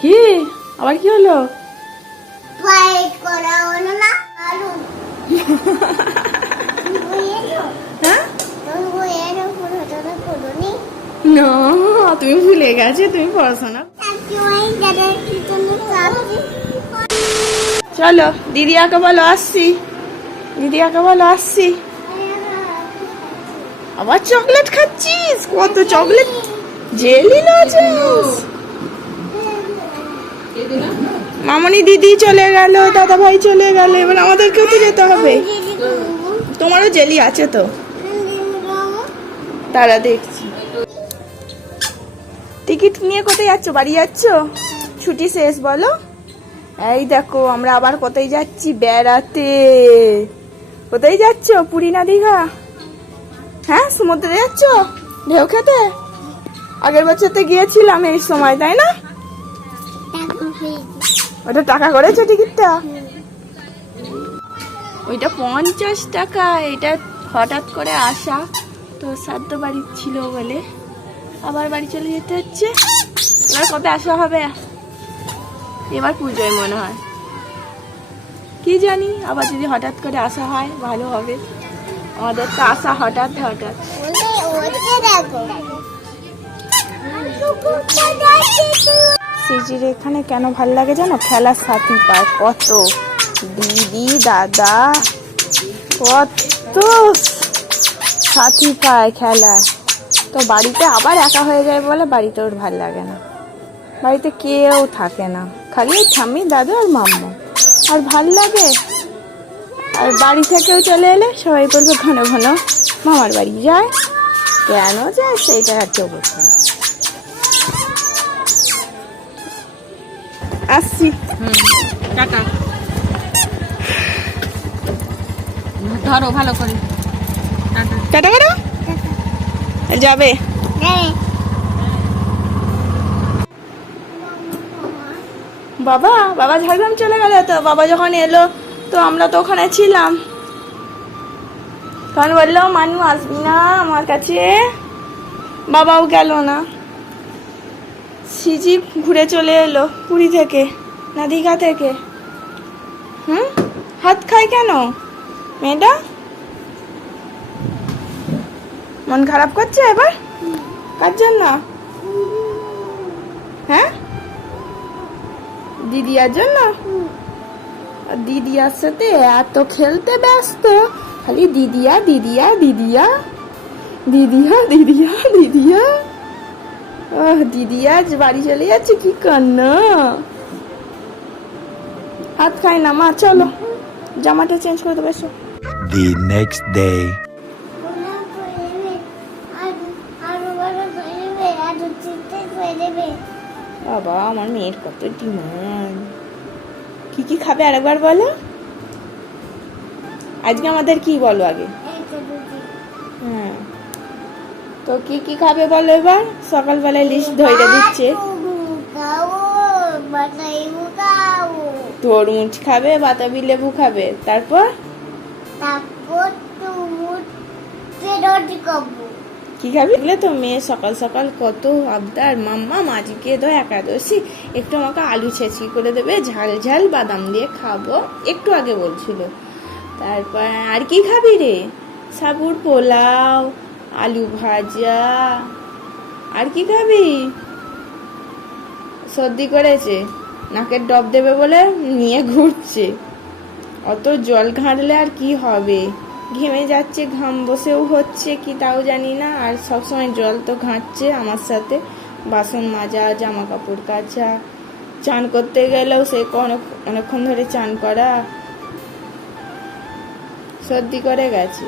কি আবার কি হলো? না, তুমি ভুলে গেছো তুমি পড়াশোনা। চলো দিদিয়াকে বলো আসছি, দিদিয়াকে বলো আসছি। আবার চকলেট খাচ্ছিস? কত চকলেট জেলি লজেন্স। মামনি দিদি চলে গেল, দাদা ভাই চলে গেল, এবার আমাদেরকেও তো যেতে হবে। তোমারও জেলি আছে তো, তারা দেখছি। টিকিট নিয়ে কোথায় যাচ্ছ? বাড়ি যাচ্ছ? ছুটি শেষ বলো। এই দেখো আমরা আবার কোথায় যাচ্ছি বেড়াতে। কোথায় যাচ্ছ? পুরী না দীঘা? হ্যাঁ সমুদ্রে যাচ্ছ ঢেউ খেতে? আগের বছর তো গিয়েছিলাম এই সময়, তাই না? ওটা টাকা করেছে টিকিটটা? ওইটা 50 টাকা। এটা হঠাৎ করে আসা তো, সাধ্য বাড়ি ছিল বলে আবার বাড়ি চলে যেতে হচ্ছে। এবার কবে আসা হবে? এবার পুজোয় মনে হয়, কি জানি। আবার যদি হঠাৎ করে আসা হয় ভালো হবে। আমাদের তো আসা হঠাৎ হঠাৎ। সিজির এখানে কেন ভাল লাগে জানো? খেলার সাথী পায় কত, দিদি দাদা কত সাথী পায় খেলা। তো বাড়িতে আবার একা হয়ে যায় বলে বাড়িতে ওর ভাল লাগে না। বাড়িতে কেউ থাকে না, খালি ঠাম্মি দাদু আর মাম্মা, আর ভাল লাগে। আর বাড়ি থেকেও চলে এলে সবাই বলবে ঘন ঘন মামার বাড়ি যায়। কেন যায় সেইটা আর কেউ বলছে না। আসছি। টাটা। ধরো ভালো করে। টাটা করো। যাবে? বাবা বাবা ঝাড়গ্রাম চলে গেল তো। বাবা যখন এলো তো আমরা তো ওখানে ছিলাম। তখন বললো মানু আসবি না আমার কাছে, বাবাও গেল না। সিজি ঘুরে চলে এলো পুরী থেকে না দীঘা থেকে। হাত খায় কেন মেয়েটা? মন খারাপ করছে এবার? কার জন্য? হ্যাঁ দিদিয়ার জন্য। দিদিয়ার সাথে এত খেলতে ব্যস্ত, খালি দিদিয়া দিদিয়া দিদিয়া দিদিয়া দিদিয়া দিদিয়া। দিদিয়া বাড়ি চলে যাচ্ছে, কি কান্না। হাত খায় না মা, চলো জামাটা চেঞ্জ করে দেবো। এসো। The next day. বাবা আমার মেয়ের কত ডিমান্ড। কি কি খাবে আরেকবার বলো। আজকে আমাদের কি বলো আগে। হ্যাঁ তো কি কি খাবে বলো এবার। সকালবেলায় লিস্ট ধরে দিচ্ছে। তরমুজ খাবে, বাতাবি লেবু খাবে, তারপর কি খাবি? এগুলো তো মেয়ে সকাল সকাল কত আবদার। মাম্মা আজকে তো একাদশী, একটু আমাকে আলু ছেঁচি করে দেবে, ঝাল ঝাল বাদাম দিয়ে খাবো, একটু আগে বলছিল। তারপর আর কি খাবি রে? সাবুর পোলাও, আলু ভাজা। আর কি খাবি? সর্দি করেছে, নাকের ডব দেবে বলে নিয়ে ঘুরছে। অত জল ঘাঁটলে আর কি হবে? ঘেমে যাচ্ছে, ঘাম বসেও হচ্ছে কি তাও জানি না। আর সবসময় জল তো ঘাঁটছে আমার সাথে, বাসন মাজা, জামা কাপড় কাচা, চান করতে গেলেও সে অনেকক্ষণ ধরে চান করা। সর্দি করে গেছে।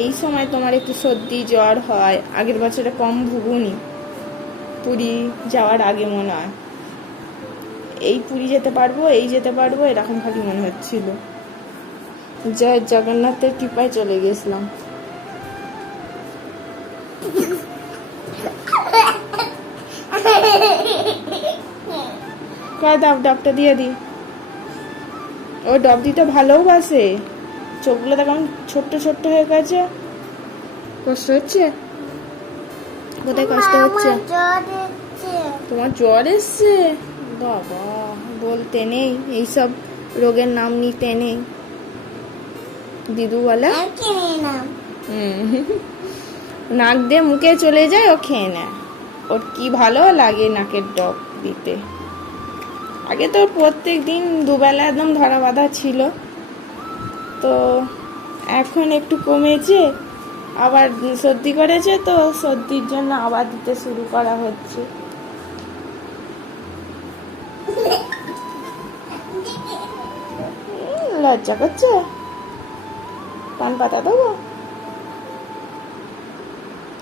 এই সময় তোমার একটু সর্দি জ্বর হয়। আগের বছরে কম ভুগুনি পুরী যাওয়ার আগে মনে হয়। এই পুরী যেতে পারবো, এই যেতে পারবো, এরকম খালি মনে হচ্ছিল। জয় জগন্নাথের কৃপায় চলে গেছিলাম। ডাবটা দিয়ে দি। ও ডাব দিতে ভালোবাসে। চোখগুলো তো কেমন ছোট্ট ছোট্ট হয়ে গেছে। কষ্ট হচ্ছে? কোথায় কষ্ট হচ্ছে? তোমার জ্বর এসছে? বাবা, বলতে নেই, এইসব রোগের নাম নিতে নেই। দিদু বলে নাক দিয়ে মুখে চলে যায়, ও খেয়ে নেয়। ওর কি ভালো লাগে নাকের ডগ দিতে। আগে তো প্রত্যেক দিন দুবেলা একদম ধরা বাঁধা ছিল, তো এখন একটু কমেছে। আবার সর্দি করেছে, তো সর্দির জন্য আবার দিতে শুরু করা হচ্ছে। লজ্জা করছে, পান পাতা দেবো?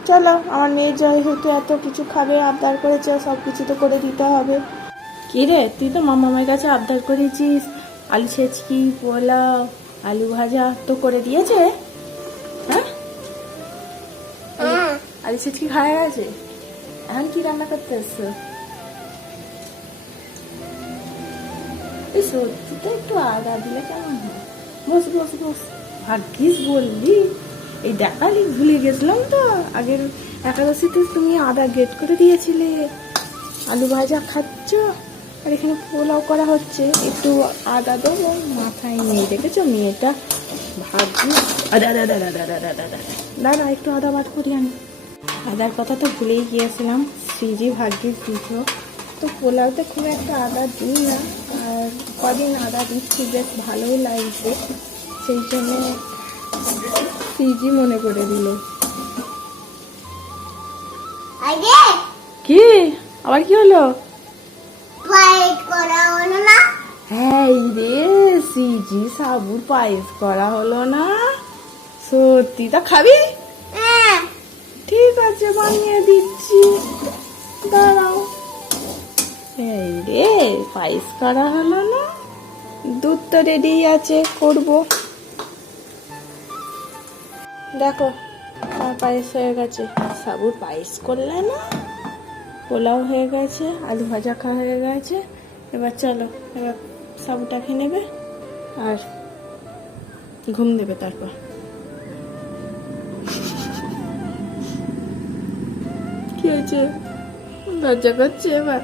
চলো, আমার মেয়ে যেহেতু এত কিছু খাবে, আবদার করেছে, সব কিছু তো করে দিতে হবে। কি রে, তুই তো মামামের কাছে আবদার করেছিস, আলু ছেচকি, পোলাও, আলু ভাজা তো করে দিয়েছে? হ্যাঁ, আলু ছেচকি খাওয়া গেছে। এখন কি রান্না করতে এসছো? সত্যি তো একটু আদা দিলে কেমন হয়? বস বস বস, ভাগ্যিস বললি। এই দেখালি, ভুলে গেছিলাম তো। আগের একাদশীতে তুমি আদা গ্রেট করে দিয়েছিলে। আলু ভাজা খাচ্ছ, আর এখানে পোলাও করা হচ্ছে। একটু আদা দেবো, মাথায় নেই, দেখেছো মেয়েটা? ভাগ্যিস। আদা আদা আদা আদা আদা আদা আদা, দাঁড়া একটু আদা বাদ করি আমি। আদার কথা তো ভুলেই গিয়েছিলাম, শ্রীজি ভাগ্যিস দিত। তো পোলাওতে খুব একটা আদা দিই না, আর কদিন আদা দিচ্ছি, বেশ ভালোই লাগছে, সেই জন্য শ্রীজি মনে করে দিল। কি আবার কি হলো? হ্যাঁ রে, শ্রীজি সাবুর পায়েস করা হলো না? সত্যি? তা খাবি? ঠিক আছে, বানিয়ে দিচ্ছি, দাঁড়াও। এই রে, পায়েস করা হলো না? দুধ তো রেডি আছে, করবো। দেখো, আমার পায়েস হয়ে গেছে। সাবুর পায়েস করলে না? পোলাও হয়ে গেছে, আলু ভাজা খাওয়া হয়ে গেছে। এবার চলো, এবার সাবুটা খেয়ে নেবে আর ঘুম দেবে। তারপর কি হয়েছে? লজ্জা করছে এবার?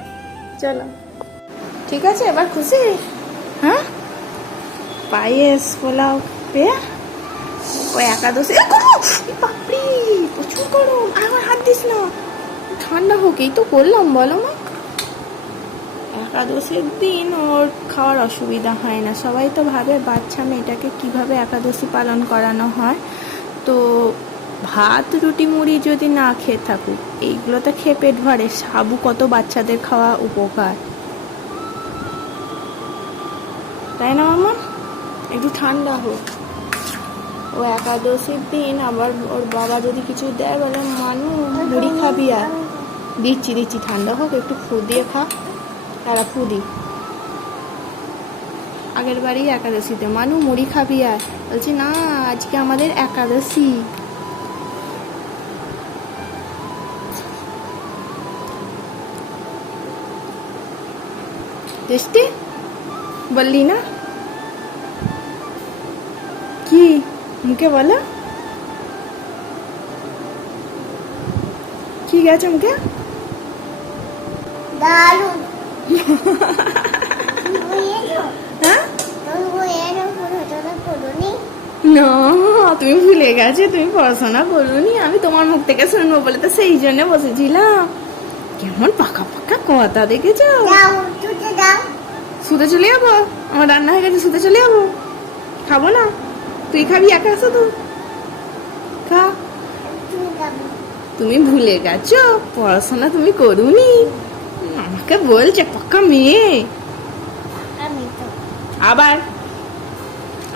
চলো, ঠিক আছে, এবার খুশি? হ্যাঁ, পায়েস পোলাও পেয়ে ও একাদশী। বাপরি, প্রচুর গরম, আমার হাত দিস না, ঠান্ডা হোক। এই তো করলাম, বলো মা। একাদশীর দিন ওর খাওয়ার অসুবিধা হয় না। সবাই তো ভাবে বাচ্চা মেয়েটাকে কিভাবে একাদশী পালন করানো হয়। তো ভাত রুটি মুড়ি যদি না খেয়ে থাকুক, এইগুলো তো খেয়ে পেট ভরে। সাবু কত বাচ্চাদের খাওয়া উপকার, তাই না মামা? একটু ঠান্ডা হোক। ও একাদশীর দিন আবার ওর বাবা যদি কিছু দেয়, বলে মানু মুড়ি খাবি? আর দিচ্ছি দিচ্ছি, ঠান্ডা হোক, একটু ফু দিয়ে খা। তারা ফু দি। আগের বাড়ি একাদশীতে মানু মুড়ি খাবি? আর বলছি না, আজকে আমাদের একাদশী। টেস্টি বললি না? কি মুখে বলো? কি গেছে মুখে? দারুণ। হ্যাঁ, না, তুমি ভুলে গেছো, তুমি পড়াশোনা করোনি। আমি তোমার মুখ থেকে শুনবো বলে তো সেই জন্য বসেছিলাম। কেমন পাকা পাকা কথা, দেখেছো? শুতে চলে যাবো? আমার রান্না হয়ে গেছে, শুতে চলে যাবো। খাবো না? তুই খাবি একা? আসো তো, খা। তুমি ভুলে গেছো, পড়াশোনা তুমি করুনি। আমাকে বলছে পাকা মেয়ে। আবার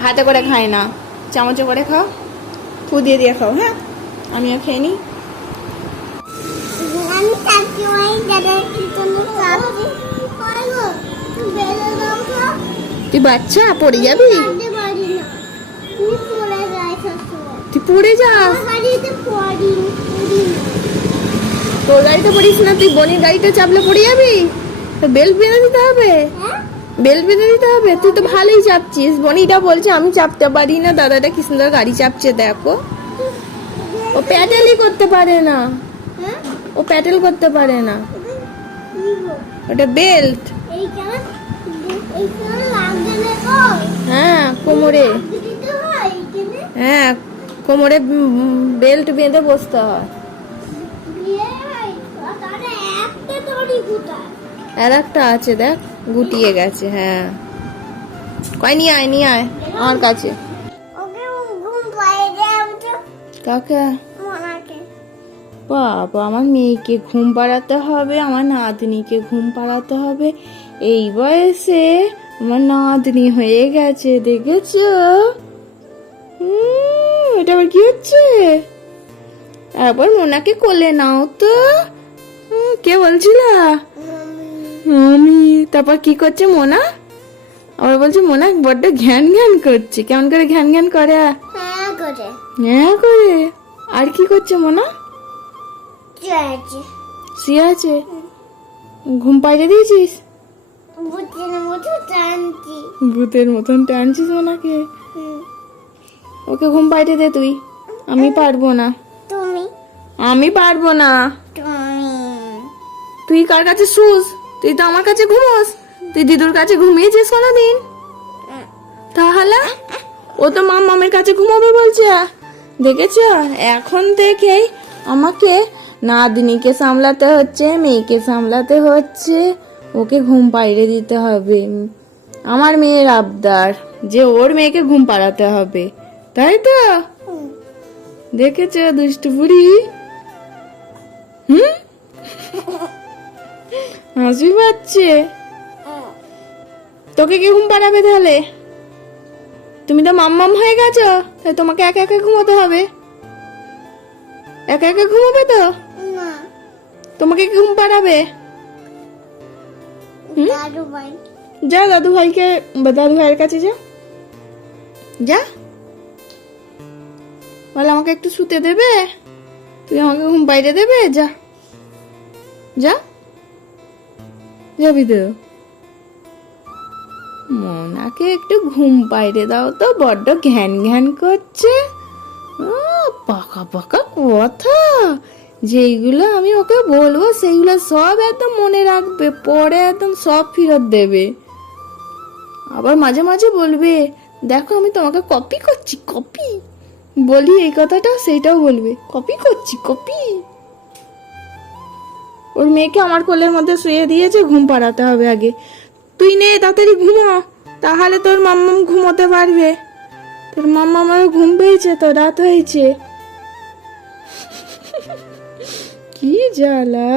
হাতে করে খায় না, চামচে করে খাও, ফু দিয়ে দিয়ে খাও। হ্যাঁ, আমিও খেয়ে নি। তুই বাচ্চা, পড়ে যাবি। তুই পড়ে যাস? তোর গাড়িতে পড়িস না, তুই বোনের গাড়িতে চাপলে পড়ে যাবি। তো বেল্ট বেঁধে দিতে হবে, বেল্ট বেঁধে দিতে হবে। তুই তো ভালোই চাপছিস। বনিটা বলছে আমি চাপতে পারি না, দাদাটা কি সুন্দর গাড়ি চাপছে, দেখো। ও প্যাডেলই করতে পারে না, ও প্যাডেল করতে পারে না। ওটা বেল্ট। হ্যাঁ কোমরে, হ্যাঁ কোমরে বেল্ট বেঁধে বসতে হয়। আর একটা আছে দেখ, গুটিয়ে গেছে। হ্যাঁ কয় নিয়ে আয়, নিয়ে আয় আমার কাছে। কাকে? বাবা, আমার মেয়েকে ঘুম পাড়াতে হবে, আমার নাতনিকে ঘুম পাড়াতে হবে। এই বয়সে আমার নাতনি হয়ে গেছে, দেখেছো? এটা আবার কি হচ্ছে? আবার মোনাকে কোলে নাও তো। কে বলছিল? আমি। তারপর কি করছে মোনা? আবার বলছে মোনা বড্ড ঘ্যান ঘ্যান করছে। কেমন করে ঘ্যান ঘ্যান করে? হ্যাঁ করে। আর কি করছে মোনা? শুয়ে আছে। ঘুম পাইয়ে দিয়েছিস? ভূতের মতন টানছিস মোনাকে। ওকে ঘুম পাইতে দে তুই। আমি পারবো না। আমি পারবো না। তুই কার কাছে শুস? তুই তো আমার কাছে ঘুমোস। তুই দিদুর কাছে ঘুমিয়েছিস কোনোদিন? তাহলে ও তো মামের কাছে ঘুমাবে বলছে। দেখেছ, এখন থেকেই আমাকে নাতনিকে সামলাতে হচ্ছে, মেয়েকে সামলাতে হচ্ছে। ওকে ঘুম পাইয়ে দিতে হবে। আমার মেয়ের আবদার যে ওর মেয়েকে ঘুম পাড়াতে হবে, তাই তো? দেখেছ দুষ্টু বুড়ি? হাসি পাচ্ছে। তোকে কে ঘুম পাড়াবে তাহলে? তুমি তো মাম্মাম হয়ে গেছো, তাই তোমাকে একা একা ঘুমোতে হবে। একা একা ঘুমাবে তো? তোমাকে কে ঘুম পাড়াবে? যা দাদু ভাইয়ের কাছে যা। যা, বলে আমাকে একটু শুতে দেবে, তুই আমাকে ঘুম পাইয়ে দেবে। যা যা, যাবি তো? মোনাকে একটু ঘুম পাইয়ে দাও তো, বড্ড ঘ্যান ঘ্যান করছে। পাকা পাকা কথা, যেইগুলো আমি ওকে বলবো সেইগুলো সব একদম মনে রাখবে, পরে একদম সব ফেরত দেবে। আবার মাঝে মাঝে বলবে, দেখো আমি তোমাকে কপি করছি, কপি বলি এই কথাটা, সেইটাও বলবে কপি করছি, কপি। ওর মেয়েকে আমার কোলের মধ্যে শুয়ে দিয়েছে, ঘুম পাড়াতে হবে আগে। তুই নে তাড়াতাড়ি ঘুমো, তাহলে তোর মাম্মাম ঘুমোতে পারবে। তোর মাম্মামের ঘুম পেয়েছে তো, রাত হয়েছে। কি জ্বালা।